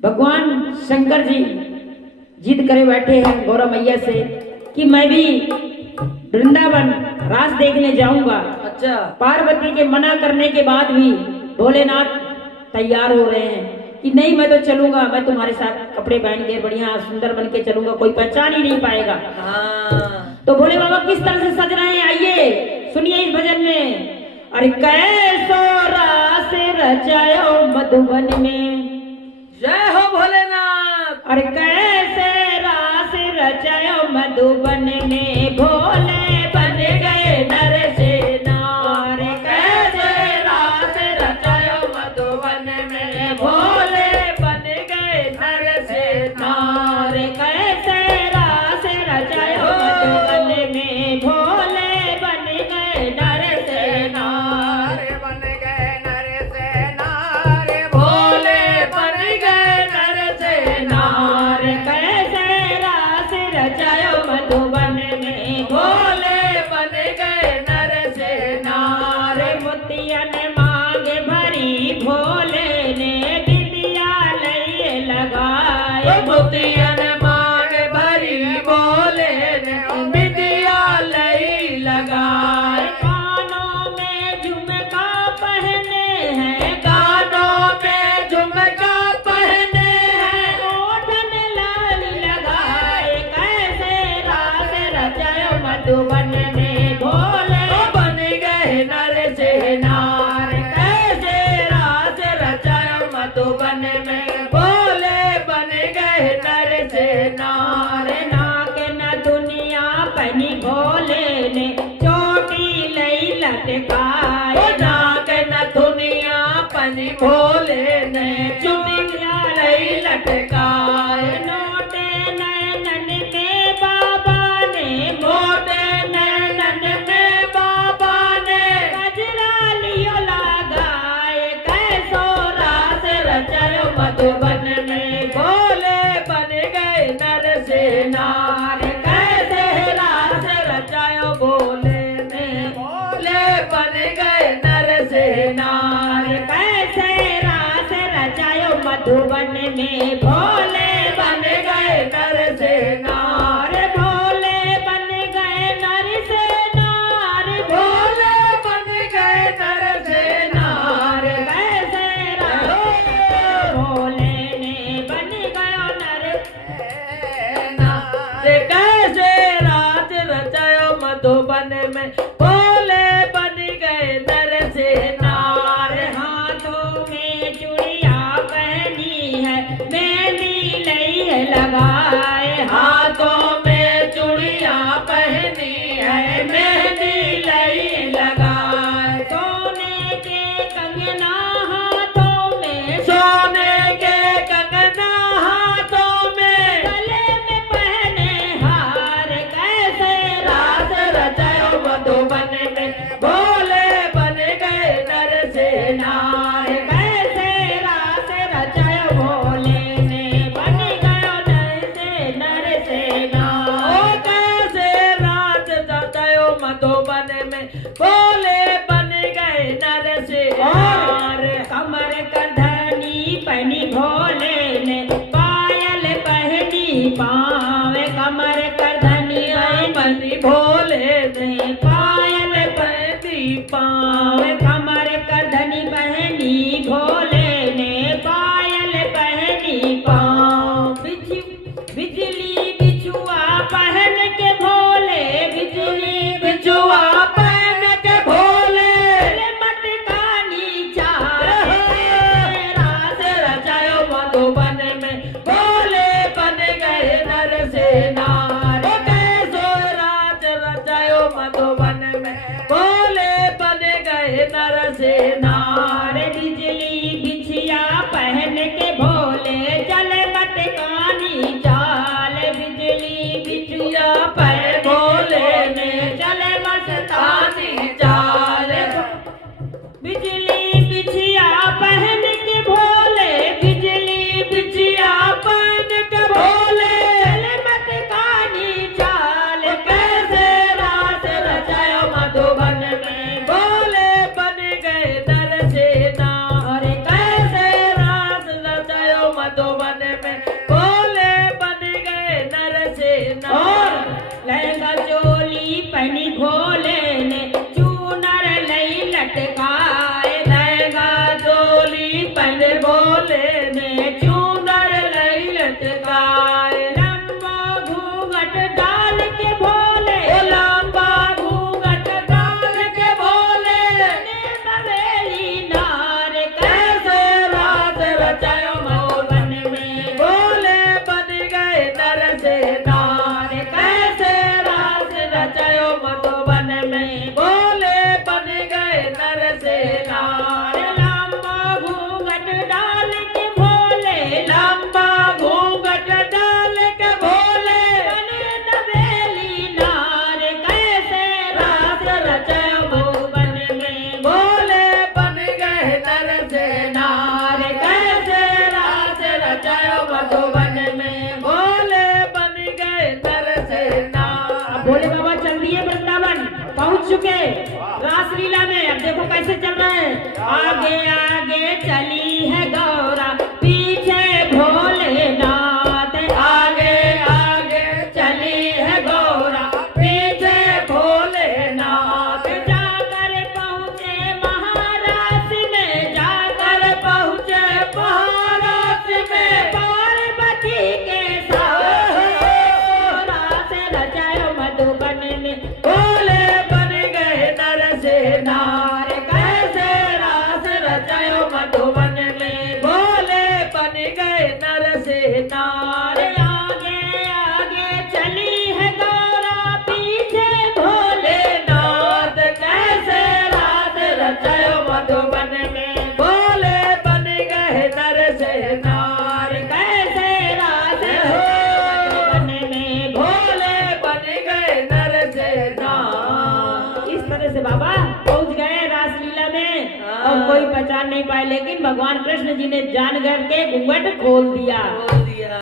भगवान शंकर जी जिद करे बैठे हैं गौरा मैया से कि मैं भी वृंदावन रास देखने जाऊंगा। अच्छा। पार्वती के मना करने के बाद भी भोलेनाथ तैयार हो रहे हैं कि नहीं मैं तो चलूंगा, मैं तुम्हारे साथ कपड़े पहन के बढ़िया सुंदर बन के चलूंगा, कोई पहचान ही नहीं पाएगा। हाँ। तो भोले बाबा किस तरह से सज रहे हैं आइए सुनिए इस भजन में। अरे कैसो रास रचायो मधुबन में, जय हो भोलेनाथ। अरे कैसे रास रचायो मधुबन में, भोले बन गए नर सेना। अरे कैसे रास रचायो मधुबन में, भोले बन गए नर सेना। अरे कैसे रास रचायो मधुबन में, भोले बन गए नर सेना। अरे बन गए नर सेना रे भोले बन गए नर सेना। अरे कैसे रास रचायो मधुबन में, भोले बन गए नर सेना। अरे मोतियन मांगे भरी भोले ने विद्या लइए लगाए। मोतियन मांग भरी भोले ने विद्यालय लगाए। कानों में झुमका पहने हैं, कानों में झुमका पहने हैं। ओठन लाल लगाए। कैसे रास रचायो मधुबन में, भोले बन गए नर सेना। कैसे रास रचायो मधुबन में, भोले बन गए नर सेना। रे नाक न दुनिया पहनी भोले ने, चोटी लई लटकाए। नाक न दुनिया पनी भोले ने चुटिया लई लटकाए। नोटे नैनन के बाबा ने, मोटे नैनन में बाबा ने गजरा लियो लगाए। कैसो रास रचायो मधुबन में, भोले बन गए नर सेना। कैसे रास रचायो भोले ने, भोले बन गए नर सेना। कैसे रास रचायो मधुबन में, भोले बन गए नर सेना। रे भोले बन गए नर सेना। रे भोले बन गए नर सेना। कैसे रास भोले ने बन गयो नर सेना। कैसे रात रचायो मधुबन में, भोले बन गए नर सेना। हाथों में चूड़िया पहनी है, मेहंदी लई है लगाए। हाथों में चूड़िया पहनी है, मेहंदी लई लगाए। सोने के कंगना हाथों में, सोने के कंगना हाथों में, गले में पहने हार। कैसे रात रचायो मधुबन में, भोले बन गए नर सेना। कैसे रास रचायो भोले ने, बन गयो नर सेना। ओ कैसे रात रचायो मधुबन में, भोले बन गए नर सेना। और कमर करधनी पहनी भोले ने, पायल पहनी पाँव। कमर करधनी पहनी भोले ने, पायल पहनी पाँव। कमर करधनी पहनी भोले ने, पायल पहनी पाँव। बिजली बिछुआ पहन के भोले, बिजली बिछुआ पहन के भोले, मटकानी चार। रात रचायो मधुबन में, भोले बन गए नर सेना। कैसो रात रचायो मधुबन चोली पहनी भोले ने चूनर लई लटकाए लहंगा चोली पहन भोले ने चूनर लई लटकाए लंबा घूंघट डाल के भोले लंबा घूंघट डाल के भोले नवेली नार कैसे रात रचायो मधुबन में भोले बन गए नर से नार कैसे रात रचायो मधुबन में भोले बन गए नर से नार लंबा घूंघट डाल के भोले लंबा घूंघट डाल के भोले नवेली नार कैसे रात रचायो मधुबन में भोले बन गए नर से नार कैसे रात रचायो मधुबन में भोले बन गए नर से नार भोले बाबा चल दिए वृंदावन पहुंच चुके रासलीला में। अब देखो कैसे चल रहे हैं। आगे आगे चली है गौरा पीछे भोलेनाथ आगे आगे चली है गौरा पीछे भोलेनाथ जाकर पहुंचे महाराष्ट्र में जाकर पहुंचे महाराष्ट्र में पार्वती के साथ रास रचायो मधुबन में भोले बन गए नर से नार कैसे रास रचायो मधुबन में भोले बन गए नर से नार आगे आगे चली है गौरा पीछे भोलेनाथ कैसे रास रचायो मधुबन में भोले बन गए नर से नार कैसे रास मधुबन में भोले बन गए नर से नार इस तरह से बाबा पहुंच गए रासलीला में और कोई पहचान नहीं पाए, लेकिन भगवान कृष्ण जी ने जान करके घूंघट खोल दिया।